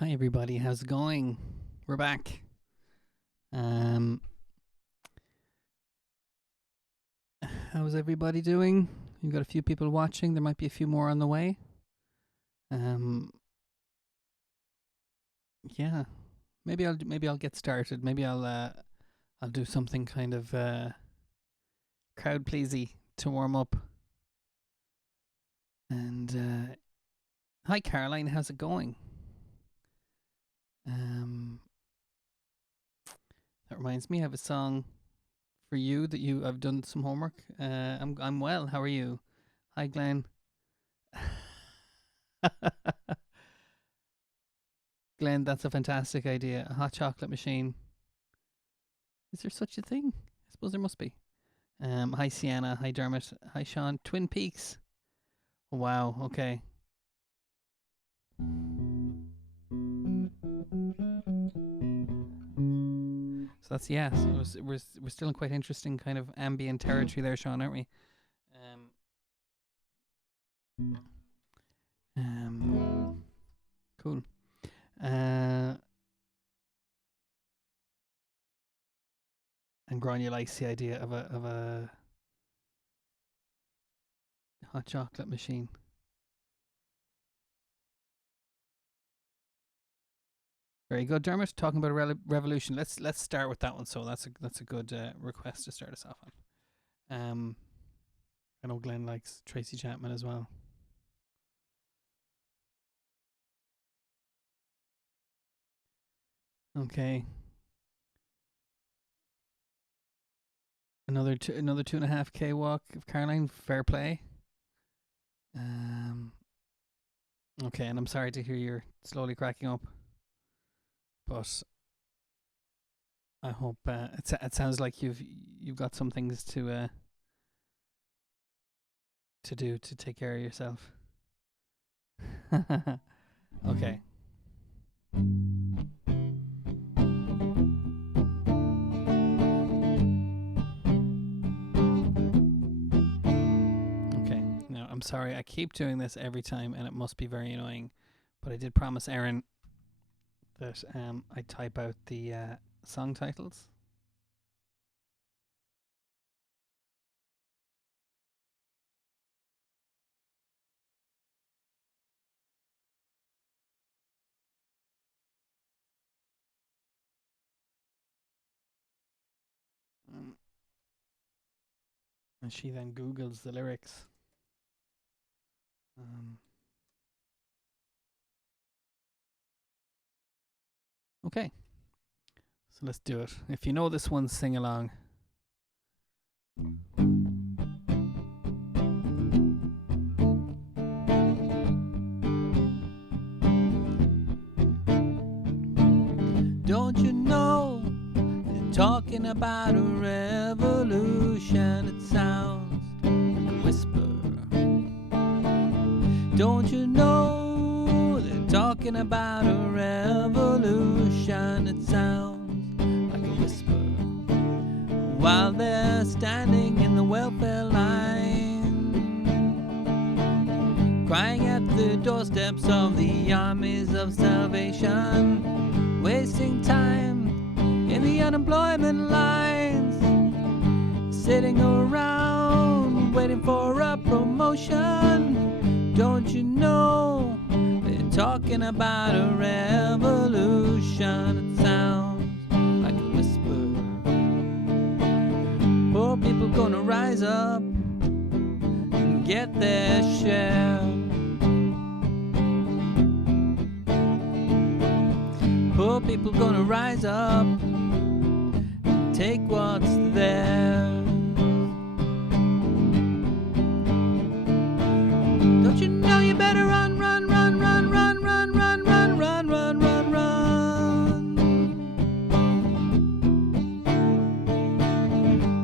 Hi everybody, how's it going? We're back. Um, how's everybody doing? You've got a few people watching. There might be a few more on the way. Um, yeah, maybe I'll get started. Maybe I'll do something kind of crowd pleasy to warm up. And hi Caroline, how's it going? That reminds me, I have a song for you that I've done some homework. I'm well. How are you? Hi Glenn. Glenn, that's a fantastic idea. A hot chocolate machine. Is there such a thing? I suppose there must be. Hi Sienna. Hi Dermot. Hi Sean. Twin Peaks. Wow. Okay. So that's So we're still in quite interesting kind of ambient territory there, Sean, aren't we? Cool. And Grania likes the idea of a hot chocolate machine. Very good, Dermot. Talking about a revolution. Let's start with that one. So that's a good request to start us off on. I know Glenn likes Tracy Chapman as well. Okay. Another 2.5K walk of Caroline. Fair play. Okay, and I'm sorry to hear you're slowly cracking up, but I hope it sounds like you've got some things to do to take care of yourself. Okay. I'm sorry, I keep doing this every time and it must be very annoying, but I did promise Erin that I'd type out the song titles. And she then Googles the lyrics. Okay, so let's do it. If you know this one, sing along. Don't you know they're talking about a revolution? It sounds like a whisper. Don't you know they're talking about a revolution? It sounds like a whisper while they're standing in the welfare line, crying at the doorsteps of the armies of salvation, wasting time in the unemployment lines, sitting around waiting for a promotion. Don't you know they're talking about a revolution? It sounds like a whisper. Poor people gonna rise up and get their share. Poor people gonna rise up and take what's theirs. Don't you know you better run, run, run, run, run, run, run, run, run, run, run, run.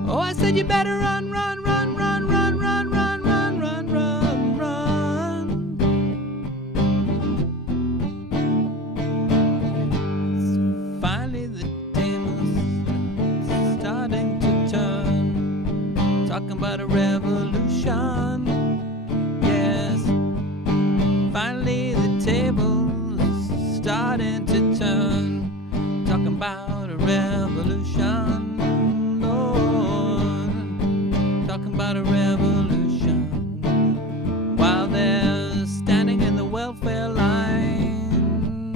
Oh, I said you better run, run, run, run, run, run, run, run, run, run, run. Finally the tables starting to turn, talking about a revolution. Finally the tables starting talking about a revolution, Lord, talking about a revolution, while they're standing in the welfare line,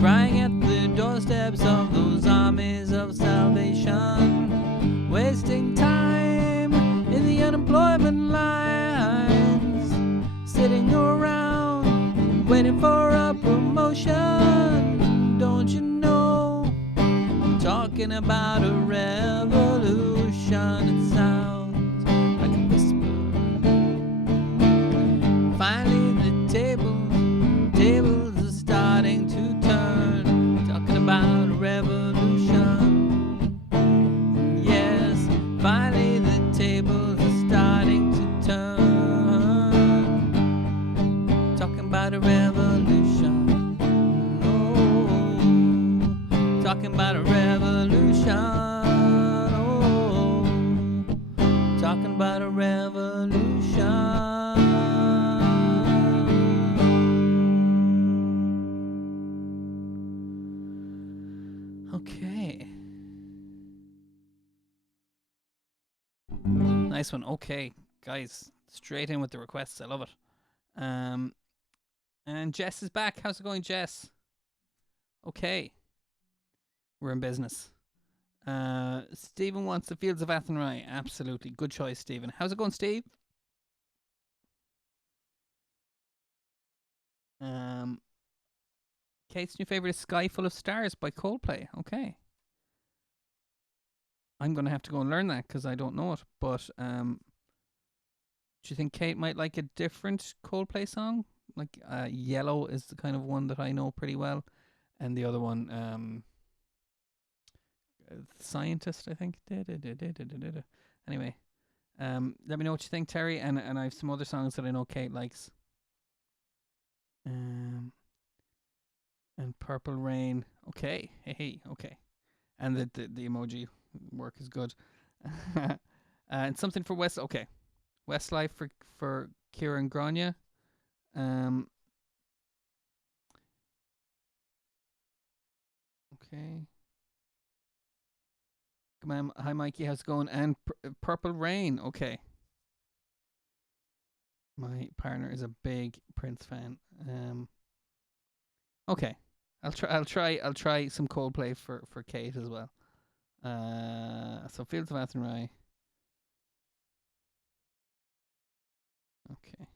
crying at the doorsteps of those armies of salvation, wasting time in the unemployment lines, sitting around waiting for a promotion. Don't you know, I'm talking about a revolution. It sounds like a whisper. Finally the tables are starting to turn, talking about a revolution. Yes, finally the tables are starting to turn, talking about a revolution. Oh, talking about a revolution. Oh, talking about a revolution. Okay. Nice one. Okay, guys, straight in with the requests. I love it. And Jess is back. How's it going, Jess? Okay. We're in business. Stephen wants the Fields of Athenry. Absolutely. Good choice, Stephen. How's it going, Steve? Kate's new favourite is Sky Full of Stars by Coldplay. Okay. I'm going to have to go and learn that because I don't know it. But do you think Kate might like a different Coldplay song? Like Yellow is the kind of one that I know pretty well. And the other one, Scientist, I think. Anyway, let me know what you think, Terry. And I have some other songs that I know Kate likes. And Purple Rain. Okay. Hey. Okay. And the emoji work is good. And something for West. Okay. Westlife for Kieran Grania. Okay. Come on. Hi, Mikey. How's it going? And Purple Rain. Okay. My partner is a big Prince fan. Okay. I'll try some Coldplay for Kate as well. So Fields of Athenry. Okay.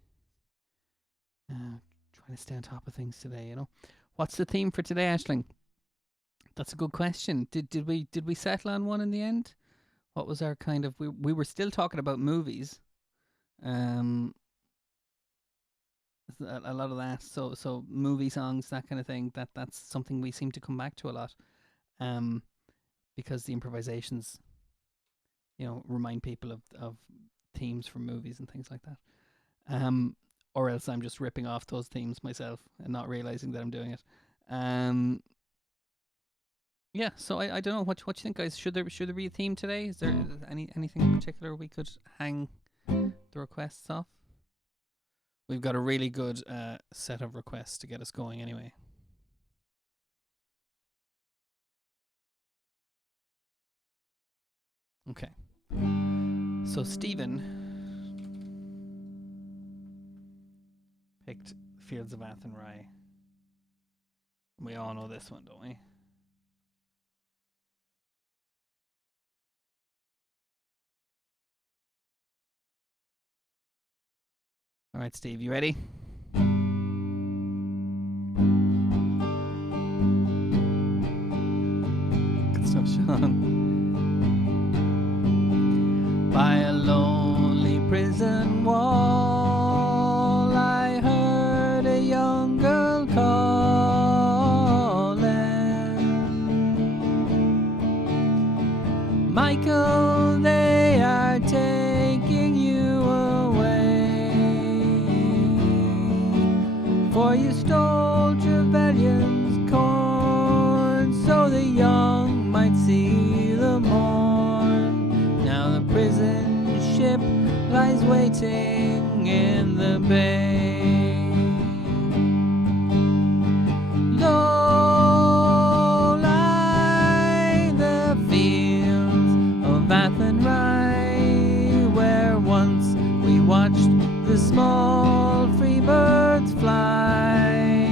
Trying to stay on top of things today, you know. What's the theme for today, Aisling? That's a good question. Did we settle on one in the end? What was our kind of we were still talking about movies. A lot of that. So movie songs, that kind of thing. That's something we seem to come back to a lot. Because the improvisations, you know, remind people of themes from movies and things like that. Or else I'm just ripping off those themes myself and not realizing that I'm doing it. Yeah, so I don't know what you think, guys. Should there be a theme today? Is there anything in particular we could hang the requests off? We've got a really good set of requests to get us going anyway. Okay. So Stephen picked Fields of Athenry. We all know this one, don't we? All right, Steve, you ready? Good stuff, Sean. By a lonely prison wall, I heard a young girl calling. Michael, they are taking you away, for you stole Trevelyan's corn, so the young might see the morn. Now the prison ship lies waiting in the bay. Lord, the small free birds fly.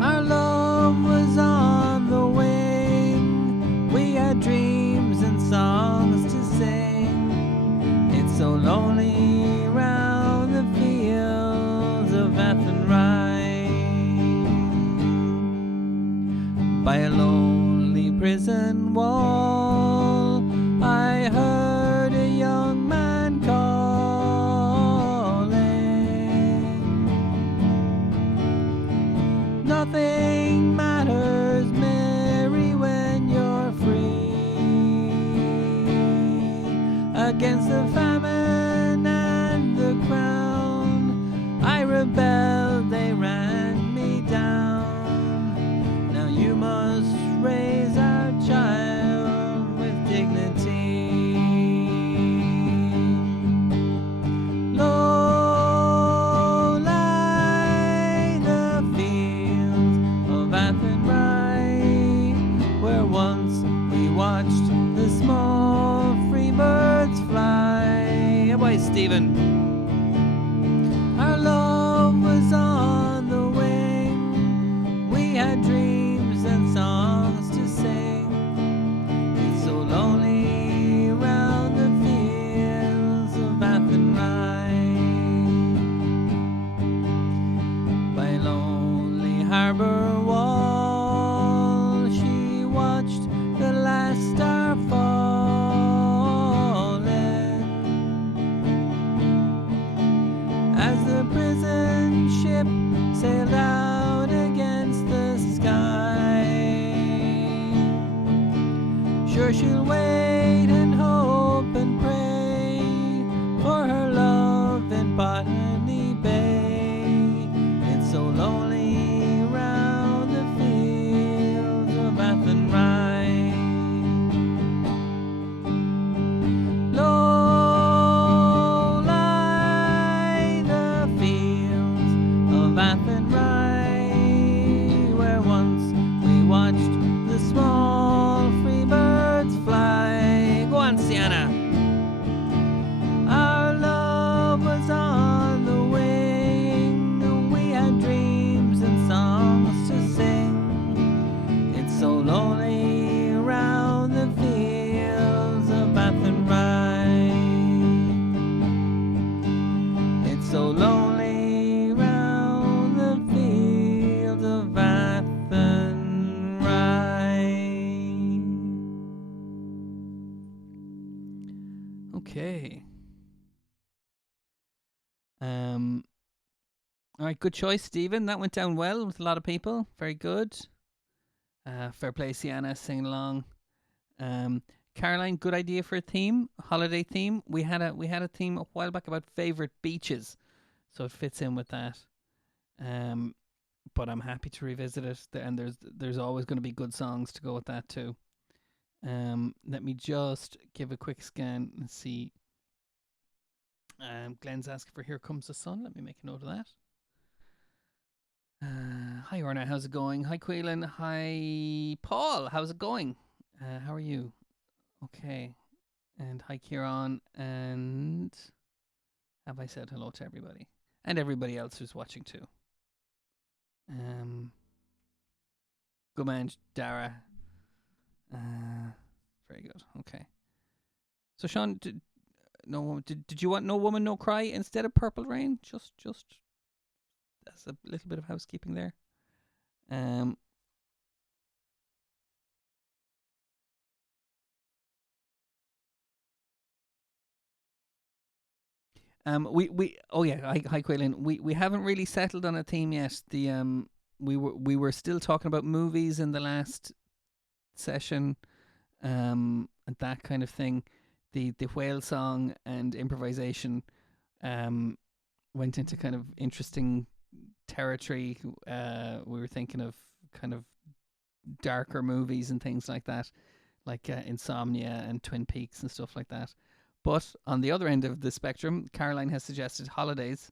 Our love was on the wing. We had dreams and songs to sing. It's so lonely round the fields of Athenry. By a lonely prison wall, I heard a young man calling. Nothing matters, Mary, when you're free. Against the famine and the crown, I rebelled, they ran me down. Now you must raise our child with dignity. Low lie the fields of Athenry, where once we watched the small free birds fly. Oh boy, Stephen. Our love was on the wing. We had dreams and songs to sing. It's so lonely round the fields of Athenry. By a lonely harbour wall, she watched the last star falling. As the prison ship sailed out against the sky, sure she'll wait and hope and pray for her love in Botany Bay. It's so lonely round the fields of Athenry. Low lie the fields of Athenry, where once we watched the small free birds fly. Go on, Sienna. Our love was on the wing. We had dreams and songs to sing. It's so lonely round the fields of Athenry. It's so lonely round the fields of Athenry. Okay. All right, good choice, Stephen. That went down well with a lot of people. Very good. Fair play, Sienna, singing along. Caroline, good idea for a theme, holiday theme. We had a theme a while back about favorite beaches, so it fits in with that. But I'm happy to revisit it, and there's always going to be good songs to go with that too. Let me just give a quick scan and see. Glenn's asking for "Here Comes the Sun." Let me make a note of that. Hi Orna, how's it going? Hi Quaylen, hi Paul, how's it going? How are you? Okay. And hi Kieran, and have I said hello to everybody? And everybody else who's watching too. Good man, Dara. Very good. Okay. So Sean, did you want No Woman No Cry instead of Purple Rain? Just that's a little bit of housekeeping there. Hi Quaylen. We haven't really settled on a theme yet. We were still talking about movies in the last session, and that kind of thing. The whale song and improvisation went into kind of interesting territory. We were thinking of kind of darker movies and things like that, like Insomnia and Twin Peaks and stuff like that. But on the other end of the spectrum, Caroline has suggested holidays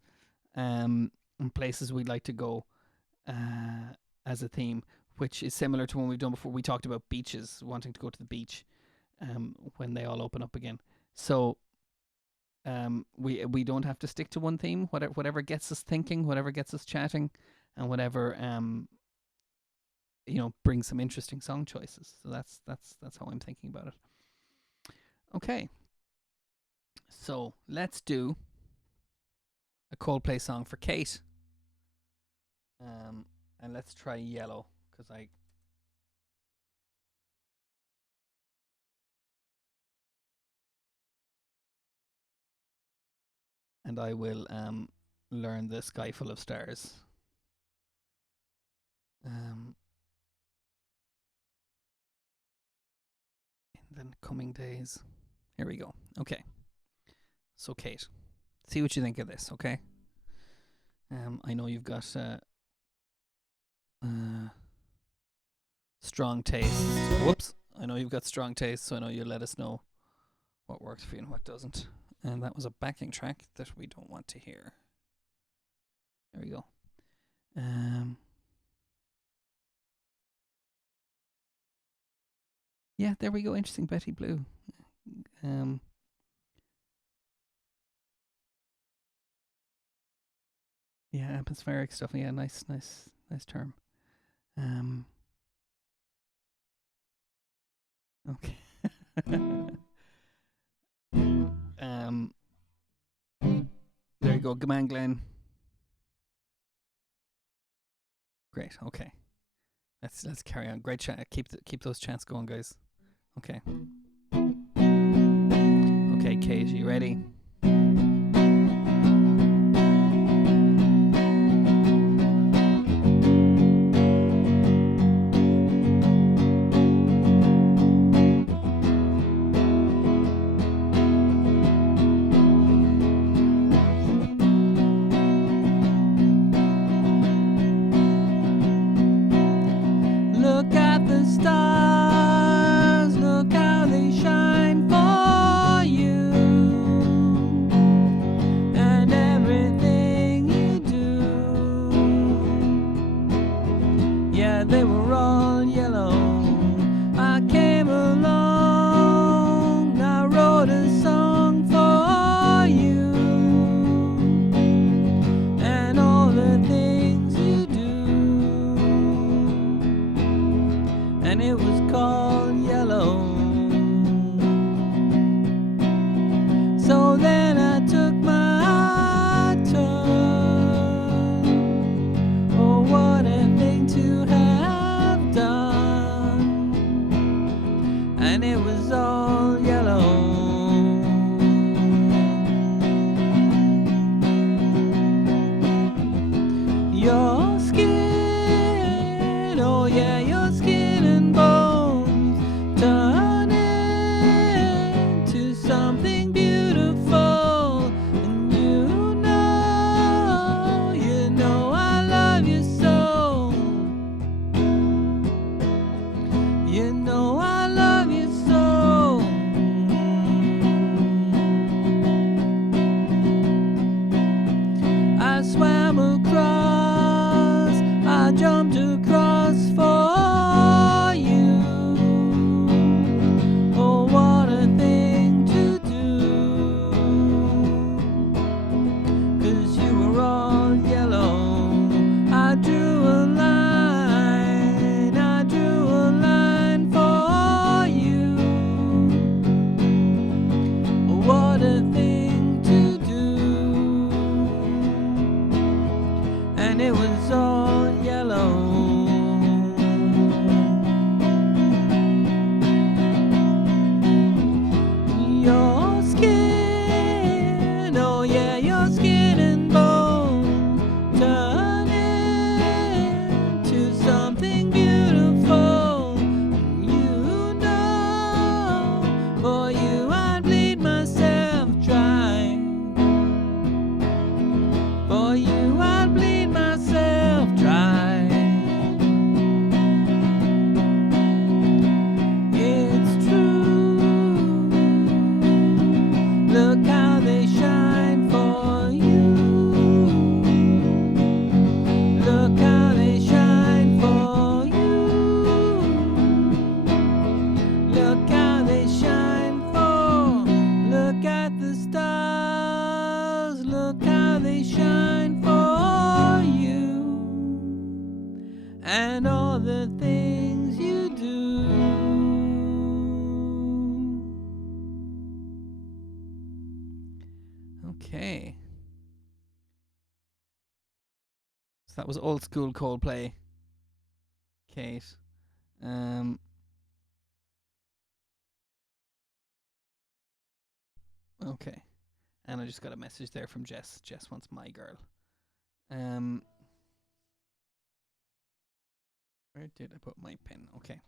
and places we'd like to go as a theme, which is similar to one we've done before. We talked about beaches, wanting to go to the beach when they all open up again. So we don't have to stick to one theme. Whatever gets us thinking, whatever gets us chatting, and whatever brings some interesting song choices. So that's how I'm thinking about it. Okay, so let's do a Coldplay song for Kate. And let's try Yellow, because I will learn The Sky Full of Stars. In the coming days. Here we go. Okay. So Kate, see what you think of this, okay? I know you've got strong taste. Whoops. I know you've got strong taste, so I know you'll let us know what works for you and what doesn't. And that was a backing track that we don't want to hear. There we go. Yeah, there we go. Interesting, Betty Blue. Yeah, atmospheric stuff. Yeah, nice term. Okay. There you go. Come on, Glenn. Great. Okay. Let's carry on. Great chat. Keep those chants going, guys. Okay. Okay, Kate, you ready? Look at the stars, look how they shine for you, and everything you do. Yeah, they were all yellow. I came along, I wrote a song for you, and all the things you do. And it was called Yellow. So then I took my turn. Oh, what a thing to have done. And it was all yellow. Your skin, oh yeah, your skin and bones turn into something beautiful. And you know I love you so. You know I love you so. I swam across, I jumped across for you. Oh, what a thing to do. 'Cause you were all yellow. I drew a line for you. What a thing to do. And it was all yellow. Your skin, oh yeah, your skin and bone turn into something beautiful. You know, for you I'd bleed myself dry. For you I'd bleed myself dry. always shine for you and all the things you do. Okay. So that was old school Coldplay. Kate. Okay. And I just got a message there from Jess. Jess wants My Girl. Where did I put my pen? Okay.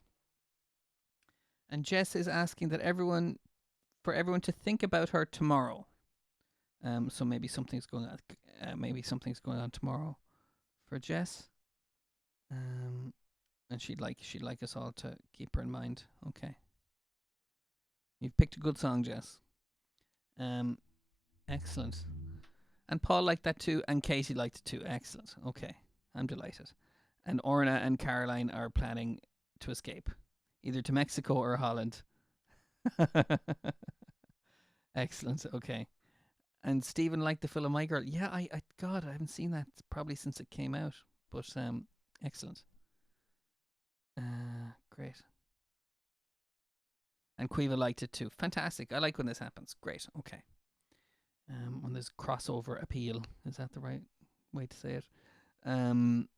And Jess is asking that everyone to think about her tomorrow. So maybe something's going on. Maybe something's going on tomorrow for Jess. And she'd like us all to keep her in mind. Okay. You've picked a good song, Jess. Excellent. And Paul liked that too, and Katie liked it too. Excellent. Okay. I'm delighted. And Orna and Caroline are planning to escape, either to Mexico or Holland. Excellent. Okay. And Stephen liked the film My Girl. Yeah, I haven't seen that probably since it came out. But excellent. Great. And Quiva liked it too. Fantastic. I like when this happens. Great. Okay. When there's crossover appeal. Is that the right way to say it? When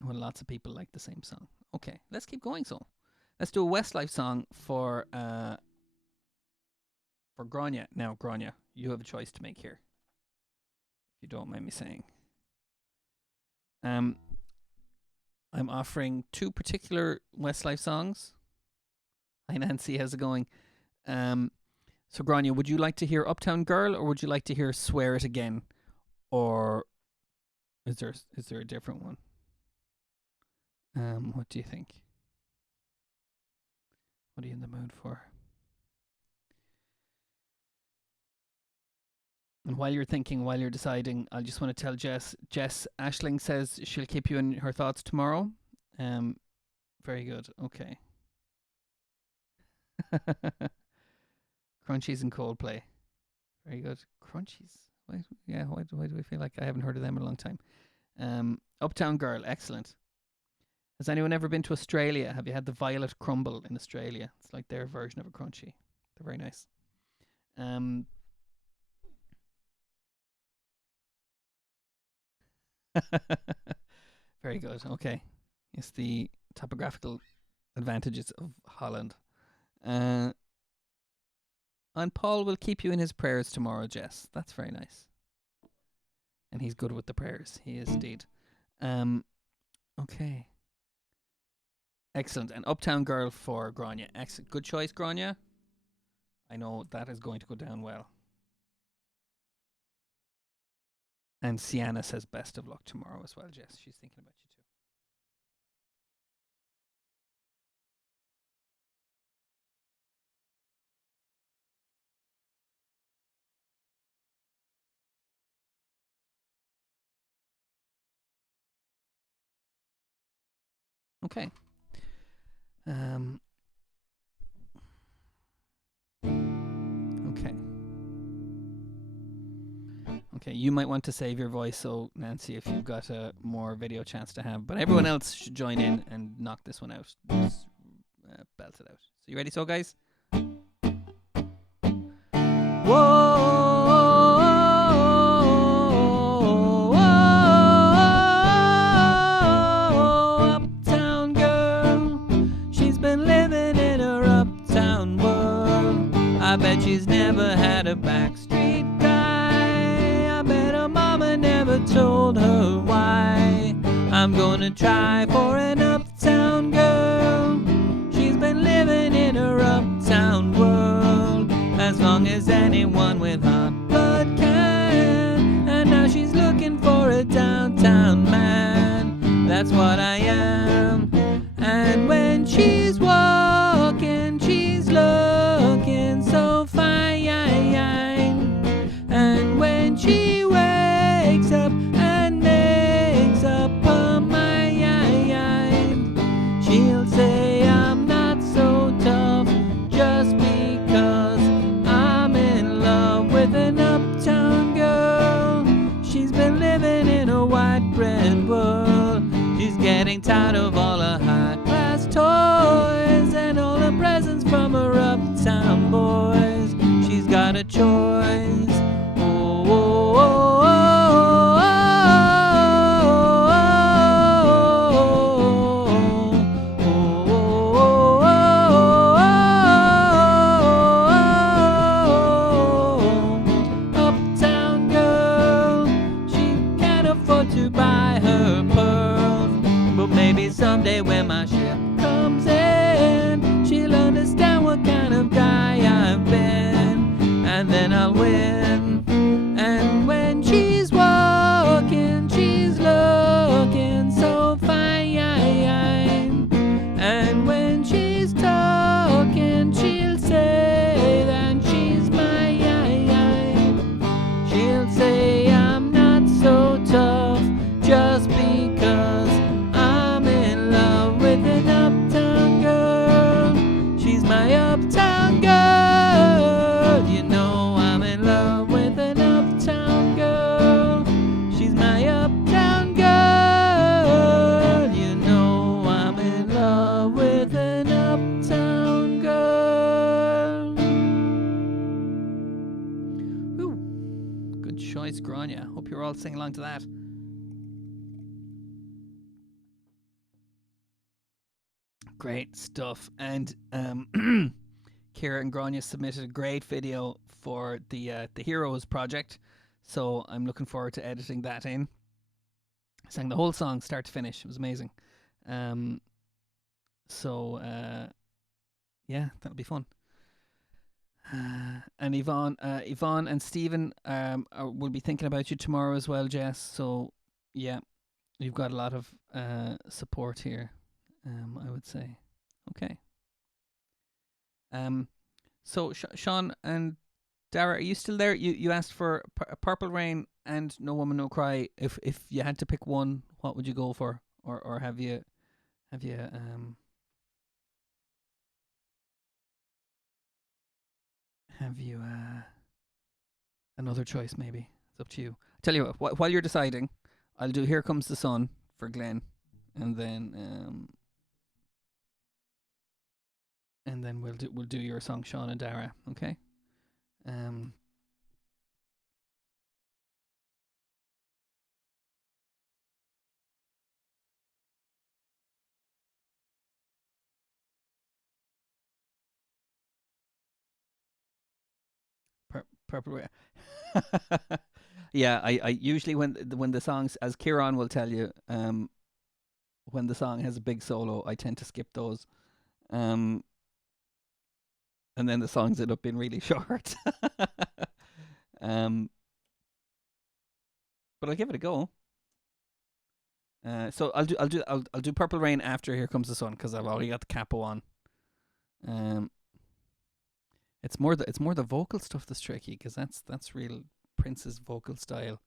lots of people like the same song. Okay, let's keep going. So let's do a Westlife song for Grania. Now, Grania, you have a choice to make here, if you don't mind me saying. I'm offering two particular Westlife songs. Hi Nancy, how's it going? So Grania, would you like to hear Uptown Girl, or would you like to hear Swear It Again, or is there a different one? What do you think? What are you in the mood for? And while you're thinking, while you're deciding, I just want to tell Jess Ashling says she'll keep you in her thoughts tomorrow. Very good. Okay. Crunchies and Coldplay. Very good. Crunchies. Why do I feel like I haven't heard of them in a long time? Uptown Girl. Excellent. Has anyone ever been to Australia? Have you had the Violet Crumble in Australia? It's like their version of a crunchy. They're very nice. Very good. Okay. It's the topographical advantages of Holland. And Paul will keep you in his prayers tomorrow, Jess. That's very nice. And he's good with the prayers. He is indeed. Okay. Excellent. And Uptown Girl for Grania. Excellent. Good choice, Grania. I know that is going to go down well. And Sienna says best of luck tomorrow as well, Jess. She's thinking about you too. Okay. Okay. Okay, you might want to save your voice, so Nancy, if you've got a more video chance to have. But everyone else should join in and knock this one out. Just, belt it out. So you ready, so guys? Uptown girl, she's been living in her uptown world. I bet she's never had a backstreet guy. I bet her mama never told her why. I'm gonna try for an uptown girl. She's been living in her uptown world as long as anyone with hot blood can. And now she's looking for a downtown man. That's what I am. And when she's walking, she's looking so fine. And when she wakes up and makes up her mind, she'll say I'm not so tough just because I'm in love with an uptown girl. She's been getting tired of all her high-class toys and all the presents from her uptown boys. She's got a choice. Oh, oh, oh, uptown girl, she can't afford to buy her pearls, but maybe someday when my ship comes in, she'll understand what kind of guy I've been, and then I'll win. And when she's walking, she's looking so fine, and when she's talking, she'll say that she's mine. She'll say I'm not so tough just because I'm in love with an uptown girl. She's my uptown girl. You know I'm in love with an uptown girl. She's my uptown girl. You know I'm in love with an uptown girl. Whew. Good choice, Grania. Hope you're all singing along to that. Great stuff. And Kira and Grania submitted a great video for the Heroes project, so I'm looking forward to editing that in. I sang the whole song start to finish. It was amazing. So yeah, that'll be fun. And Yvonne and Stephen will be thinking about you tomorrow as well, Jess. So yeah, you've got a lot of support here. I would say. Okay. So Sean and Dara, are you still there? You asked for Purple Rain and No Woman No Cry. If you had to pick one, what would you go for? Or have you another choice maybe? It's up to you. Tell you what, while you're deciding, I'll do Here Comes the Sun for Glenn, and then we'll do your song, Sean and Dara. Okay. Purple Rain. Yeah, I usually when the songs, as Kieran will tell you, when the song has a big solo, I tend to skip those. And then the songs end up being really short. But I'll give it a go. So I'll do Purple Rain after Here Comes the Sun, because I've already got the capo on. It's more the vocal stuff that's tricky, because that's real. Prince's vocal style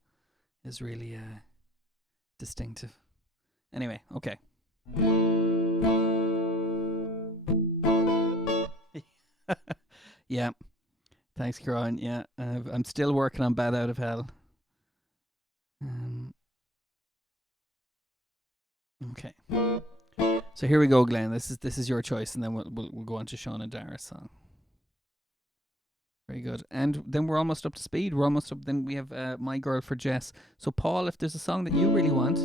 is really distinctive. Anyway, okay. Yeah, thanks, Kieran. Yeah, I'm still working on Bad Out of Hell. Okay. So here we go, Glenn. This is your choice, and then we'll go on to Sean and Dara's song. Very good. And then we're almost up to speed. We're almost up. Then we have My Girl for Jess. So Paul, if there's a song that you really want,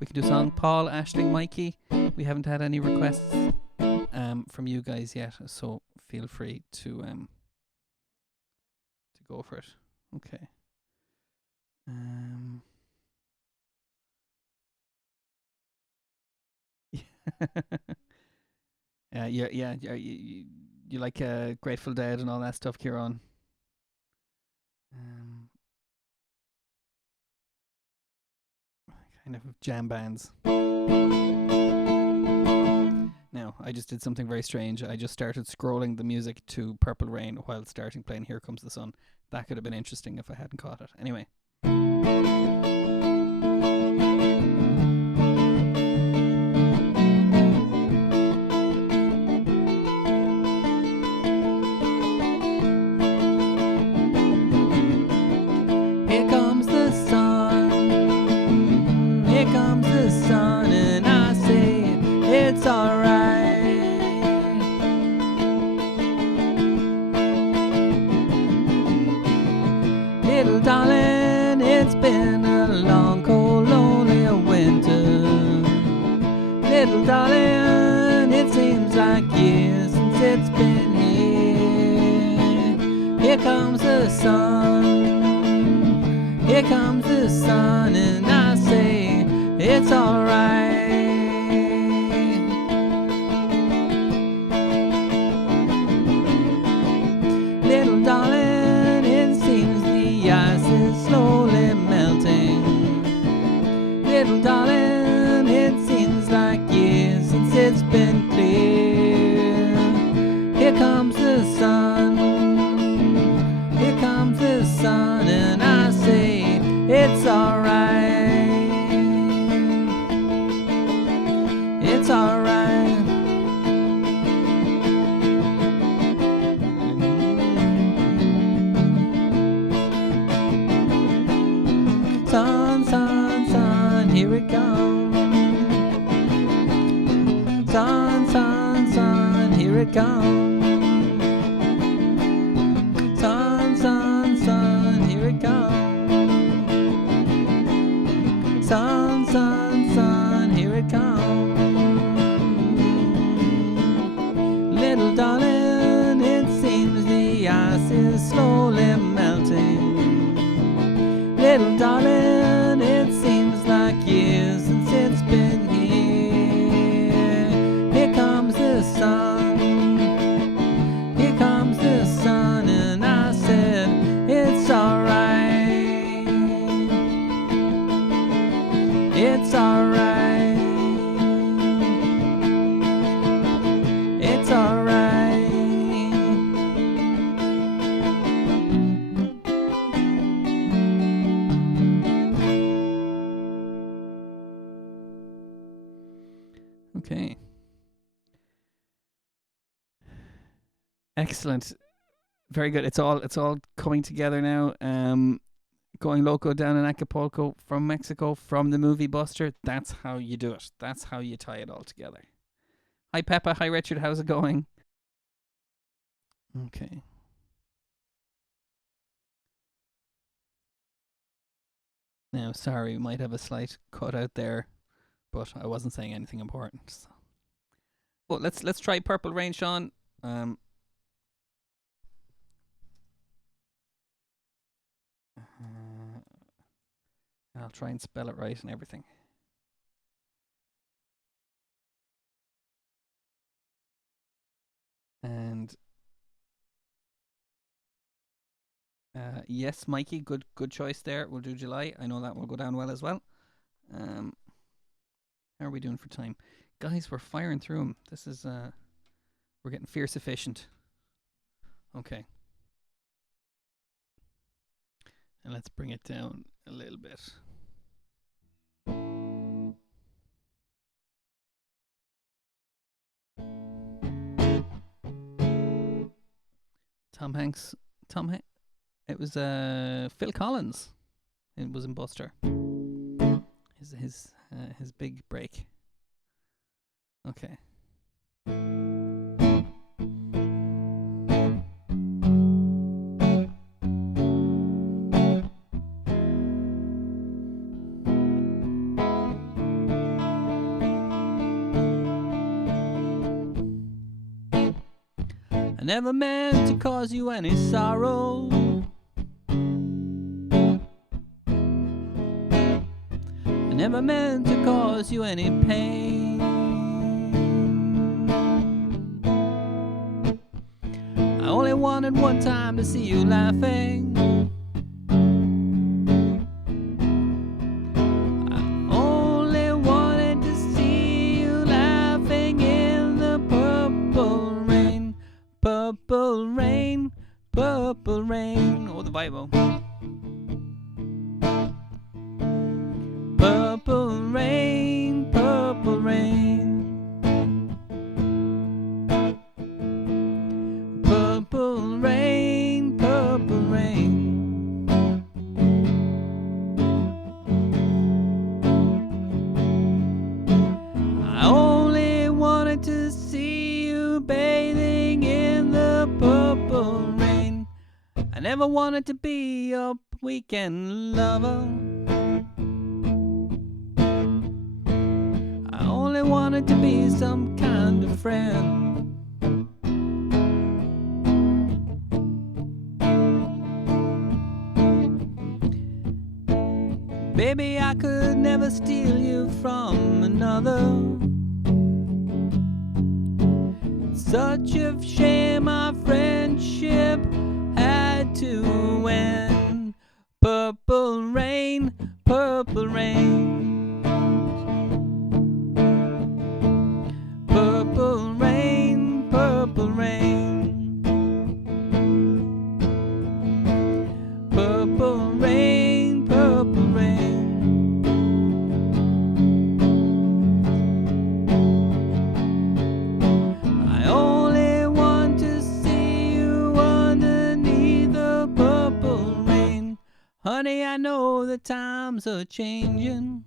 we can do a song. Paul, Aisling, Mikey. We haven't had any requests from you guys yet, so feel free to go for it. Okay. Yeah. You like Grateful Dead and all that stuff, Kieran. Kind of jam bands. Now, I just did something very strange. I just started scrolling the music to Purple Rain while starting playing Here Comes the Sun. That could have been interesting if I hadn't caught it. Anyway. Here comes the sun, and I been a long, cold, lonely winter. Little darling, it seems like years since it's been here. Here comes the sun, here comes the sun, and I say it's alright. Little darling, it seems the ice is slowly melting. Little darling, it seems like years since it's been clear. Here comes the sun, here comes the sun, and I say it's alright. It's alright. Sun, sun, sun, here it comes. Sun, sun, sun, here it comes. Sun, sun, sun, here it comes. Sun, sun, sun, here it comes. Little darling, it seems the ice is slowly melting. Little darling, it seems like years since it's been here. Here comes the sun, here comes the sun, and I said it's alright. It's alright. It's alright. Okay. Excellent. Very good. It's all coming together now. Going loco down in Acapulco from Mexico from the movie Buster. That's how you do it. That's how you tie it all together. Hi Peppa. Hi Richard. How's it going? Okay. Now, sorry, we might have a slight cut out there, but I wasn't saying anything important. So. Well, let's try Purple Rain, Sean. I'll try and spell it right and everything. And yes, Mikey, good choice there. We'll do July. I know that will go down well as well. How are we doing for time? Guys, we're firing through them. This is we're getting fierce efficient. Okay. And let's bring it down a little bit. Tom Hanks. It was Phil Collins. It was in Buster. His big break. Okay. I never meant to cause you any sorrow. I never meant to cause you any pain. I only wanted one time to see you laughing. I only wanted to see you laughing in the purple rain. Purple rain, purple rain. Oh, the Bible. Purple rain, purple rain. Purple rain, purple rain. I only wanted to see you bathing in the purple rain. I never wanted to be your weekend lover. wanted to be some kind of friend. Baby, I could never steal you from another. Such a shame our friendship had to end. Purple rain, purple rain. Purple rain, purple rain. Purple rain, purple rain. I only want to see you underneath the purple rain. Honey, I know the times are changing.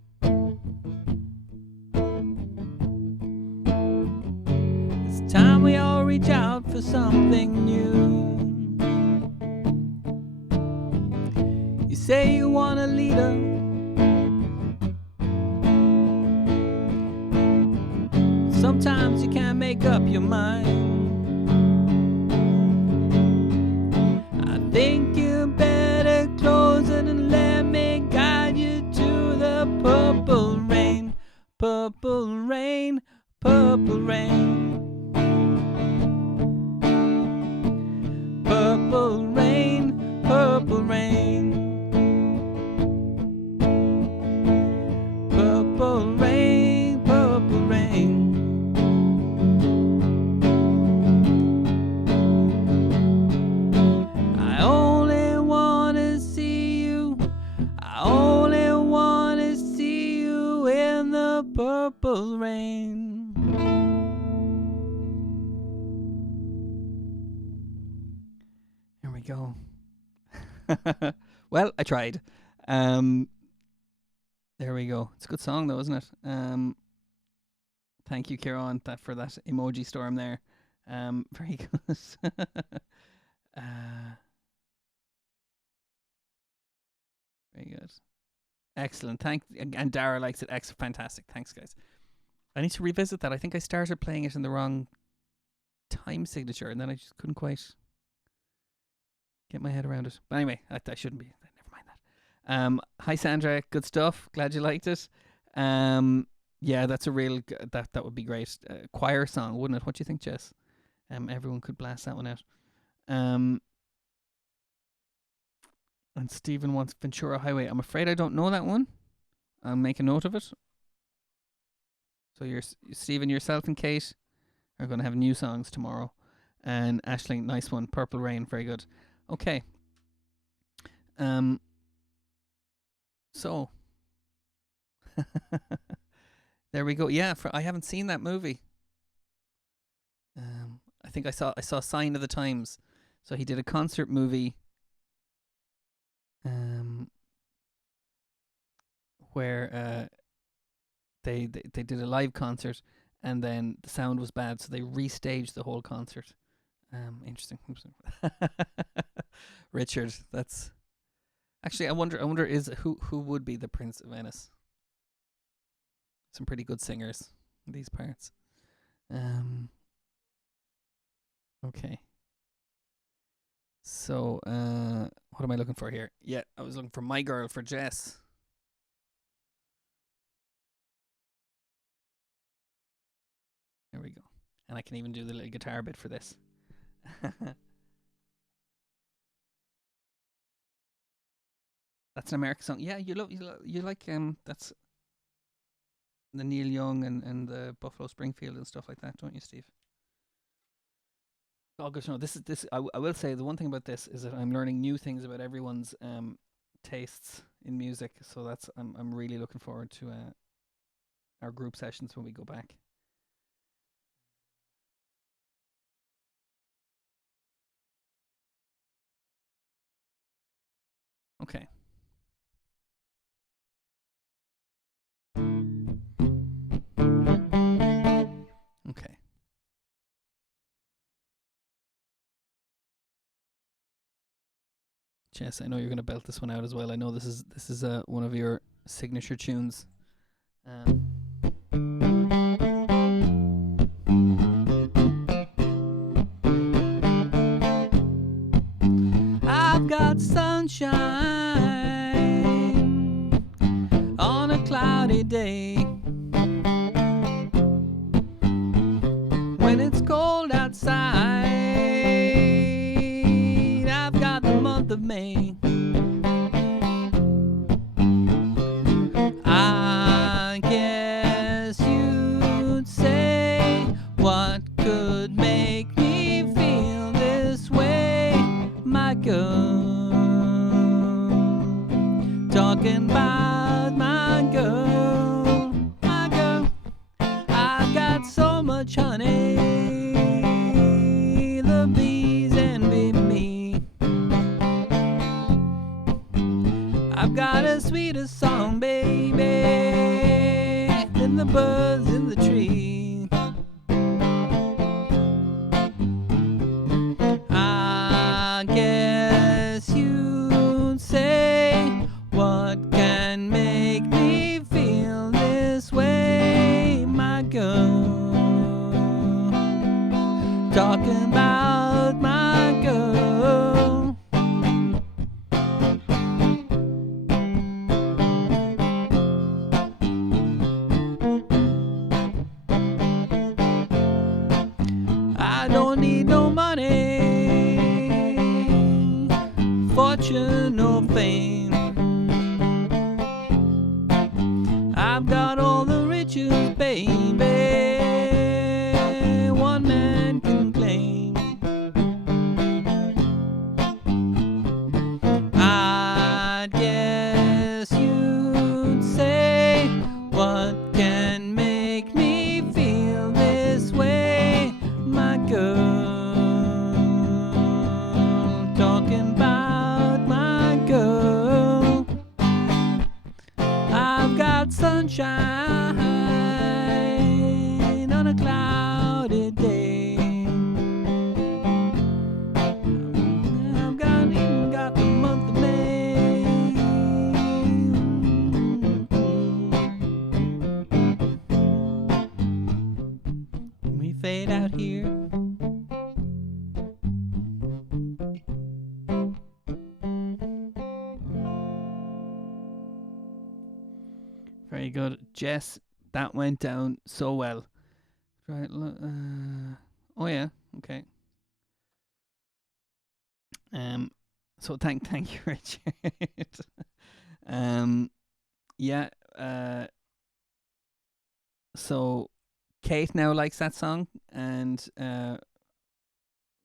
It's time we all reach out for something new. You say you want a leader. Sometimes you can't make up your mind. I think you better close it and let me guide you to the purple rain. Purple rain, purple rain. Purple rain, purple rain. Purple rain, purple rain. I only wanna see you. I only wanna see you in the purple rain. Here we go. Well, I tried. There we go. It's a good song though, isn't it? Thank you, Kieran, for that emoji storm there. Very good. Very good. Excellent. And Dara likes it. Fantastic. Thanks, guys. I need to revisit that. I think I started playing it in the wrong time signature, and then I just couldn't quite get my head around it. But anyway, I shouldn't be. Never mind that. Hi Sandra, good stuff. Glad you liked it. Yeah, that's a real that would be great. Choir song, wouldn't it? What do you think, Jess? Everyone could blast that one out. And Stephen wants Ventura Highway. I'm afraid I don't know that one. I'll make a note of it. So Stephen, yourself and Kate are going to have new songs tomorrow. And Aisling, nice one. Purple Rain, very good. Okay. So there we go. Yeah, I haven't seen that movie. I think I saw Sign of the Times. So he did a concert movie where they did a live concert and then the sound was bad, so they restaged the whole concert. Interesting. Richard, that's actually I wonder is who would be the Prince of Venice? Some pretty good singers in these parts. Okay. So what am I looking for here? Yeah, I was looking for My Girl for Jess. There we go. And I can even do the little guitar bit for this. That's an American song. Yeah, you like that's the Neil Young and the Buffalo Springfield and stuff like that, don't you, Steve? Oh, good to know. I will say the one thing about this is that I'm learning new things about everyone's tastes in music. So I'm really looking forward to our group sessions when we go back. Okay. Okay. Jess, I know you're going to belt this one out as well. I know this is one of your signature tunes. sunshine on a cloudy day. When it's cold outside, I've got the month of May. I guess you'd say, what could make me feel this way, my girl? Talking about my girl, my girl. I've got so much honey, the bees envy me. I've got a sweeter song, baby, than the birds in the tree. I guess you'd say, what can make me feel this way, my girl? Talking about my girl. I don't need no money, fortune or fame. I've got all the riches, baby, one man can claim. I guess you'd say, what can make me feel this way, my girl? Talking about my girl. I've got sunshine on a cloudy day. I've even got the month of May. We fade out here. Very good, Jess. That went down so well. Right. Oh yeah. Okay. So thank you, Richard. Yeah. So Kate now likes that song, and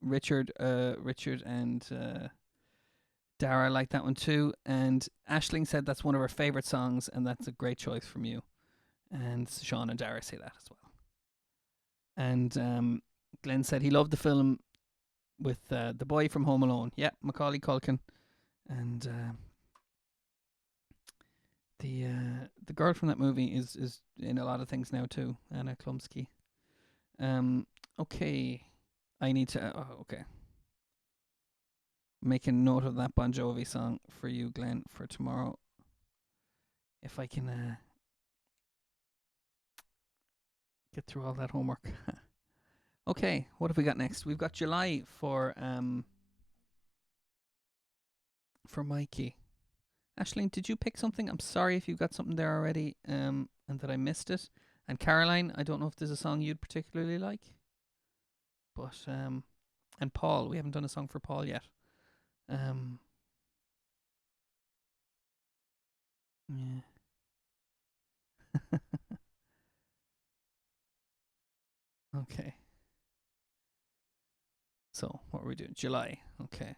Richard and Dara like that one too, and Aisling said that's one of her favourite songs, and that's a great choice from you. And Sean and Dara say that as well. And Glenn said he loved the film with the boy from Home Alone. Yeah, Macaulay Culkin, and the girl from that movie is in a lot of things now too, Anna Klumsky. Okay, I need to. Okay. Making note of that Bon Jovi song for you, Glenn, for tomorrow. If I can get through all that homework. Okay, what have we got next? We've got July for Mikey. Aisling, did you pick something? I'm sorry if you've got something there already, and that I missed it. And Caroline, I don't know if there's a song you'd particularly like. But and Paul, we haven't done a song for Paul yet. Yeah. Okay. So, what are we doing? July. Okay.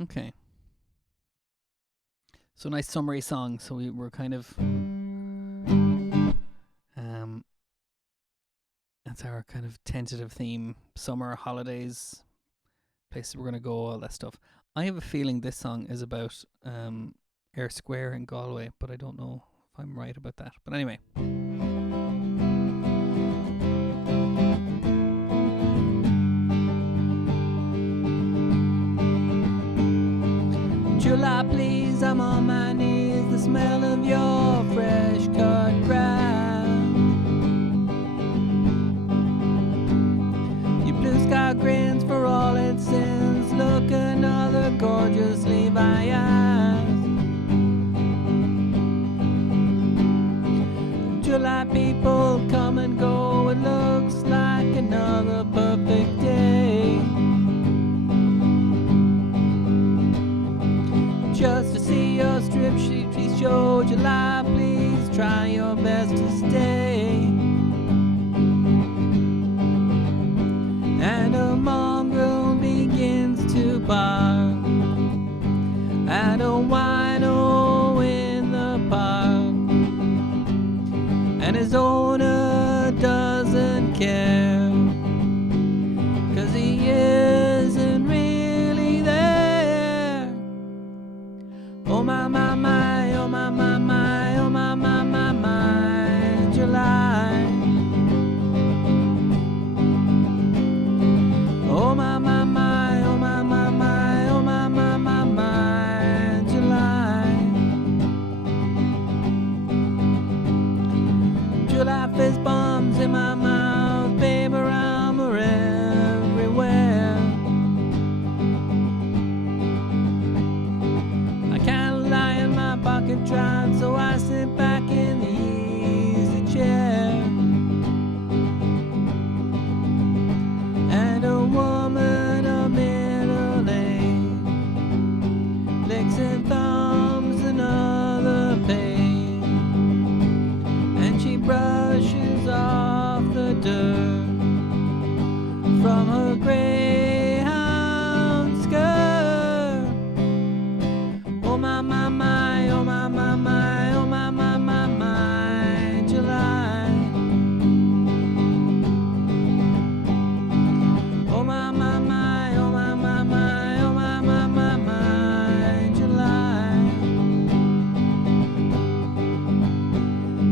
Okay. So nice summary song. So we were kind of that's our kind of tentative theme. Summer, holidays, places we're gonna go, all that stuff. I have a feeling this song is about Air Square in Galway, but I don't know if I'm right about that. But anyway. July, please, I'm on my knees. The smell of your fresh cut grass. Your blue sky grins for all its sins. Look, another gorgeous Levi eyes. July, people come and go. It looks like another perfect day. Just to see your strip show, July, please try your best to stay. And a mongrel begins to bark at a wino in the park, and his owner doesn't care, 'cause he isn't really there. Oh my, my, my, oh my, my, my, oh my, my, my, my, July. Oh my, my, my, oh my, my, my, oh my, my, my, my, July. July fist bombs in my mouth, baby, I'm everywhere. I can't lie in my pocket trot, so I sit back in the easy chair. And a woman of middle age licks and thumbs another page, and she brushes off the dirt from her greyhound skirt. Oh my, my, my, oh my, my, my, oh my, my, my, my, July. Oh my, my, my, oh my, my, my, oh my, my, my, my, July.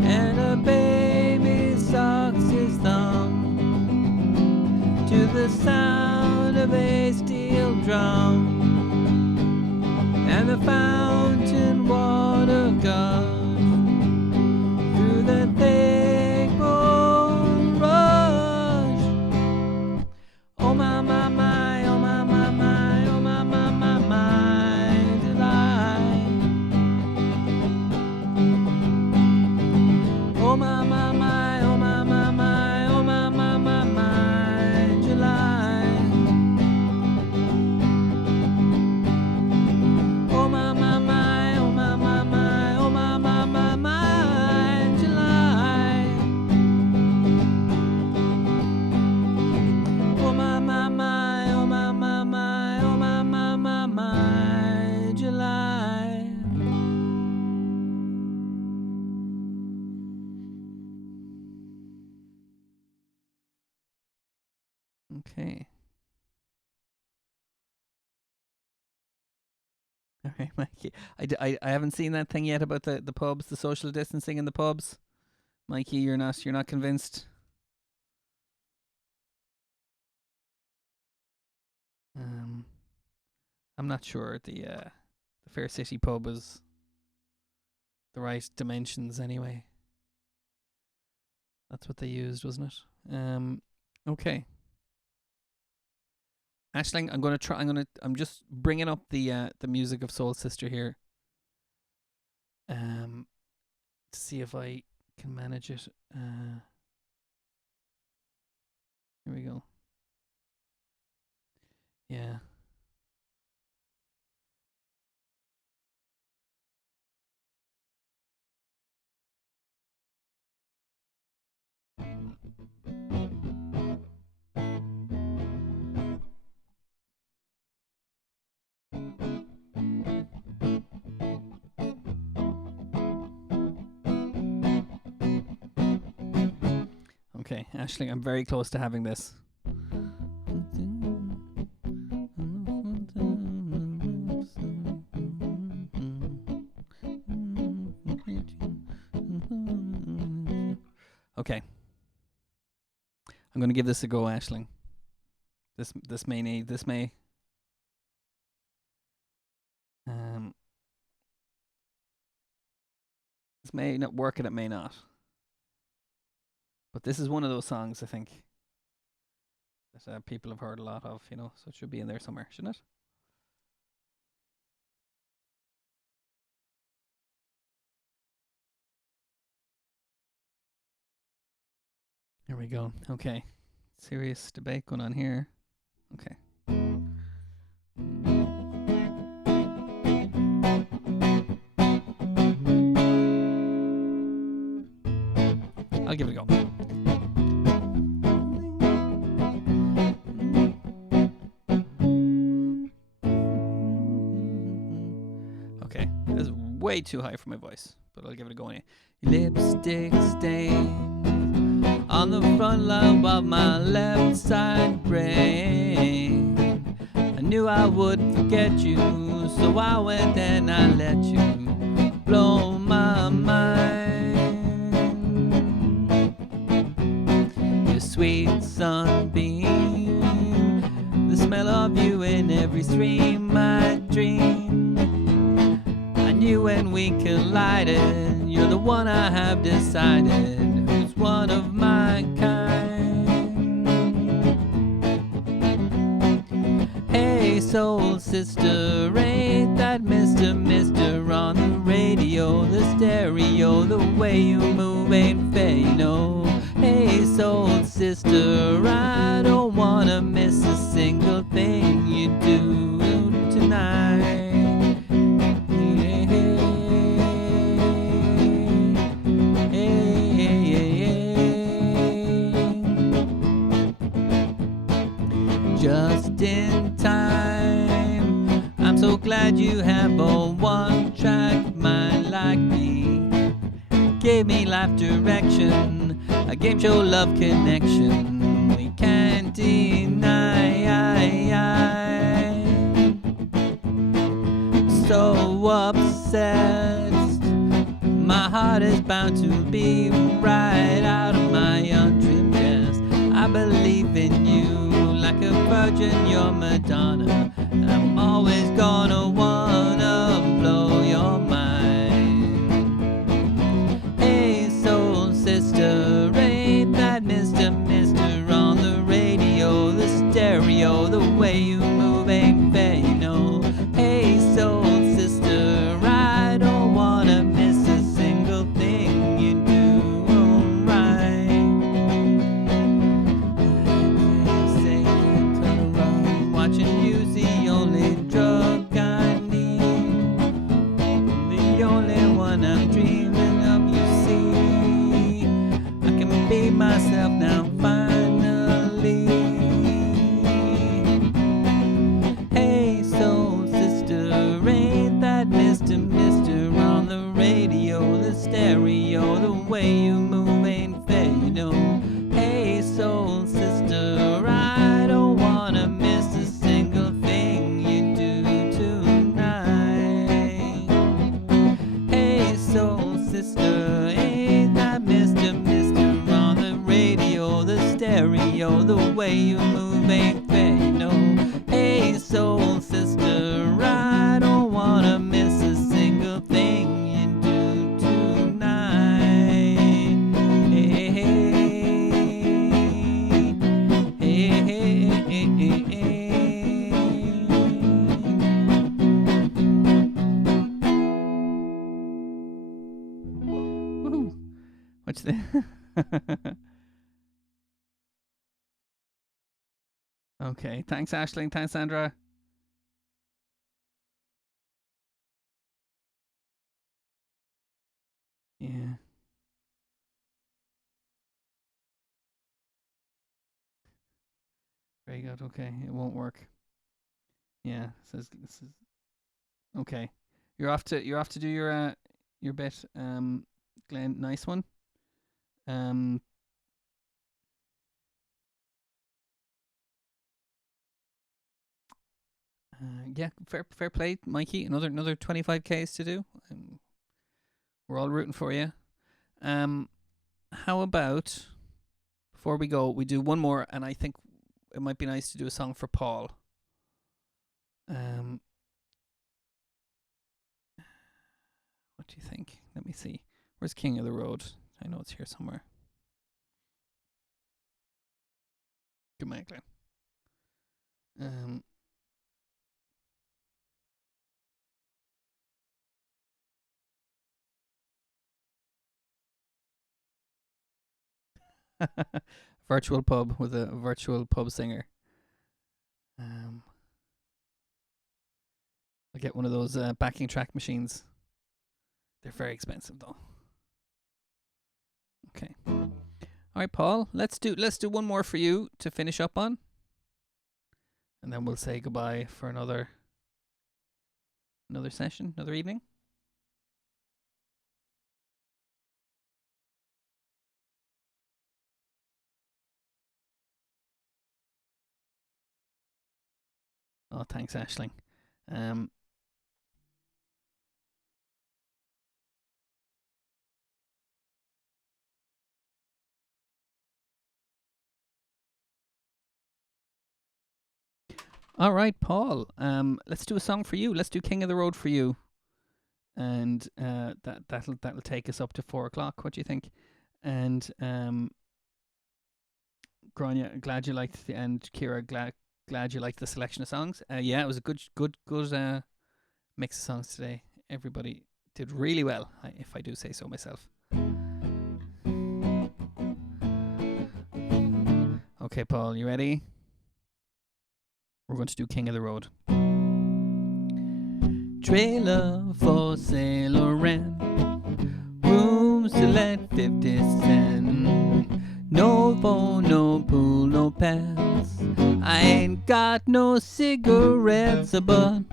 And a baby sucks his thumb to the sound of a steel drum, and the fountain water gush through the thick bone rush. Oh my, my, my, oh my, my, my, oh my, my, my, my, July. Oh my, my, my, oh my, my, my, oh my, my, my, my, July. Oh my, my, my, oh my, my, my, oh my, my, my, my, July. Oh my, my, my, oh my, my, my, oh my, my, my, my, July. Okay. All right, Mikey. I haven't seen that thing yet about the pubs, the social distancing in the pubs. Mikey, you're not convinced. Um, I'm not sure the Fair City pub is the right dimensions anyway. That's what they used, wasn't it? Okay. Ashling, I'm just bringing up the music of Soul Sister here. To see if I can manage it. Here we go. Yeah. Okay, Ashling, I'm very close to having this. Okay. I'm going to give this a go, Ashling. This may Um, this may not work and it may not. But this is one of those songs I think that people have heard a lot of, so it should be in there somewhere, shouldn't it? Here we go. Okay. Serious debate going on here. Okay. I'll give it a go. Okay, this is way too high for my voice, but I'll give it a go anyway. Lipstick stain on the front lobe of my left side brain. I knew I would forget you, so I went and I let you blow my mind. Your sweet sunbeam, the smell of you in every stream I dream. I knew when we collided, you're the one I have decided who's one of my kind. Hey soul sister, ain't that Mr. on the radio, the stereo, the way you move ain't fair, Hey soul sister, I don't wanna miss a single thing you do tonight. Just in time, I'm so glad you have a one-track mind like me. Gave me life direction, a game show love connection we can't deny. So obsessed, my heart is bound to be right out of my untrimmed chest. I believe in you like a virgin, you're Madonna, and I'm always gonna wanna blow your mind. Hey soul sister, ain't that Mr. on the radio, the stereo, the way you move ain't fair, Hey soul sister, I don't wanna miss a single thing you do right. Say turn around, watching you's the only drug I need, the only one I'm dreaming of. You see, I can be myself now finally. Hey soul sister, ain't that Mr. on the radio, the stereo, the way you move ain't fair, Hey soul sister, I don't wanna miss a single thing you do tonight. Hey soul sister, ain't that Mr. on the radio, the stereo, the way you move ain't fair, Hey soul sister, I don't wanna miss a single thing you do tonight. Hey, hey, hey, hey, hey, hey. Woohoo! What's the Okay, thanks Ashling, thanks Sandra. Yeah. Very good. Okay, it won't work. Yeah, this is okay. You're off to do your bit, Glenn. Nice one. Um, yeah, fair play, Mikey. Another 25Ks to do. We're all rooting for you. How about before we go, we do one more, and I think it might be nice to do a song for Paul. do you think? Let me see. Where's King of the Road? I know it's here somewhere. Good man, Glenn. Virtual pub with a virtual pub singer. I'll get one of those backing track machines. They're very expensive though. Okay. All right, Paul. Let's do one more for you to finish up on, and then we'll say goodbye for another session, another evening. Oh, thanks, Aisling. All right, Paul. Let's do a song for you. Let's do King of the Road for you, and that'll take us up to 4:00. What do you think? And Grania, glad you liked the, and Kira, glad you liked the selection of songs. Yeah, it was a good mix of songs today. Everybody did really well, if I do say so myself. Okay, Paul, you ready? We're going to do King of the Road. Trailer for Saint Laurent, room select 50 cents. No phone, no pool, no pants. I ain't got no cigarettes, but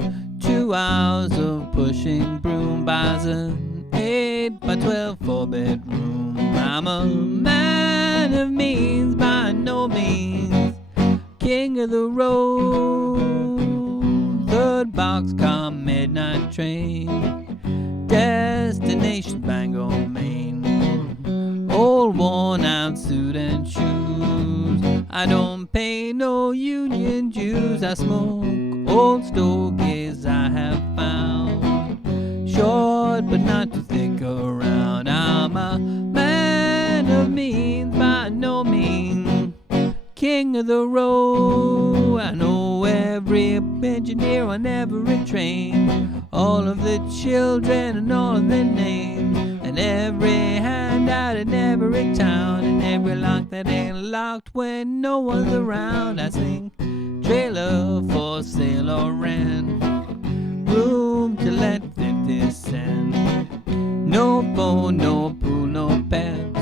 2 hours of pushing broom buys an 8 by 12 4-bedroom. I'm a man of means by no means, king of the road. 3rd boxcar midnight train, destination Bangor, Maine. Old worn out suit and shoes, I don't pay no union dues. I smoke old stogies I have found, short but not too thick around. I'm a man of means by no means, king of the road. I know every engineer on every train, all of the children and all of their names, and every handout in every town, and every lock that ain't locked when no one's around. I sing trailer for Saint Laurent, room to let 50 cents. No phone, no pool, no pants.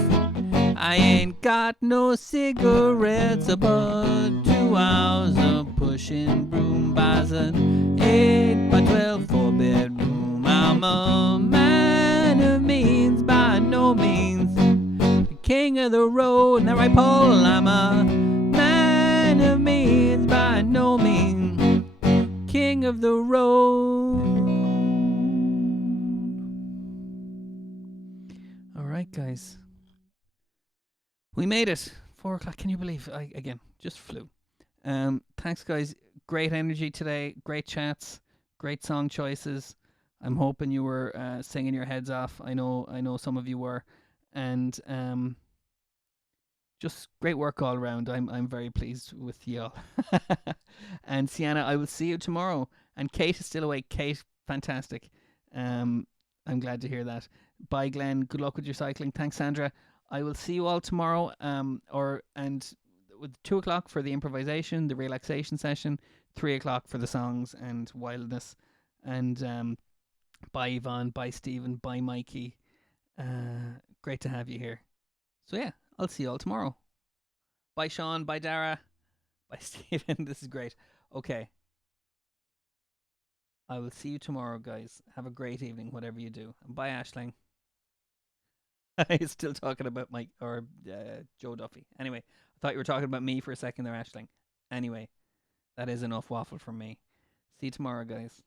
I ain't got no cigarettes, but 2 hours of pushing broom buys an 8 by 12 4-bedroom. I'm a man of means by no means, the king of the road. Isn't that right, Paul? I'm a man of means by no means, king of the road. All right, guys. We made it. 4:00. Can you believe? I again just flew. Thanks, guys. Great energy today. Great chats. Great song choices. I'm hoping you were singing your heads off. I know some of you were, and just great work all around. I'm very pleased with y'all. And Sienna, I will see you tomorrow. And Kate is still awake. Kate, fantastic. I'm glad to hear that. Bye, Glenn. Good luck with your cycling. Thanks, Sandra. I will see you all tomorrow. With 2:00 for the improvisation, the relaxation session, 3:00 for the songs and wildness, and bye Yvonne, bye Stephen, bye Mikey. Great to have you here. So yeah, I'll see you all tomorrow. Bye Sean, bye Dara, bye Stephen. This is great. Okay. I will see you tomorrow, guys. Have a great evening, whatever you do. And bye, Aisling. He's still talking about Mike or Joe Duffy. Anyway, I thought you were talking about me for a second there, Aisling. Anyway, that is enough waffle from me. See you tomorrow, guys.